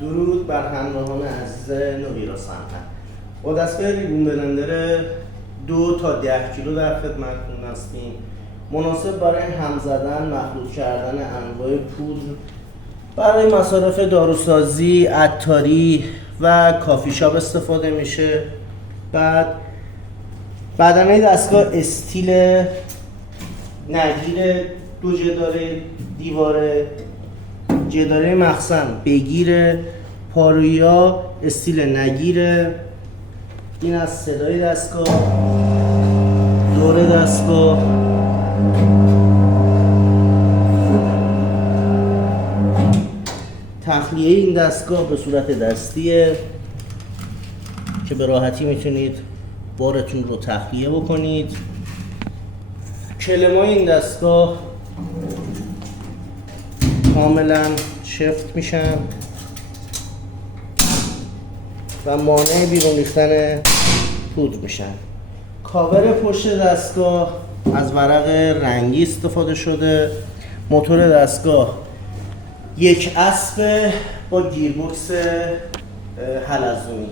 درود بر همراهان عزیز نویرا صنعت. با دستگاه ریبون بلندر 2 تا 10 کیلو در خدمتتون هستیم. مناسب برای هم زدن، مخلوط کردن انواع پودر برای مصارف داروسازی، عطاری و کافی شاپ استفاده میشه. بدنه دستگاه استیل نگیر 2 جداره دیواره، جداره مخزن بگیره، پارویا استیل نگیره. این از صدای دستگاه، دور دستگاه، تخلیه این دستگاه به صورت دستیه که به راحتی میتونید بارتون رو تخلیه بکنید. کلمای این دستگاه کاملا شفت میشن و مانع بیرون ریختن پودر میشن. کاور پشت دستگاه از ورق رنگی استفاده شده. موتور دستگاه یک اسب با گیربکس حلزونی.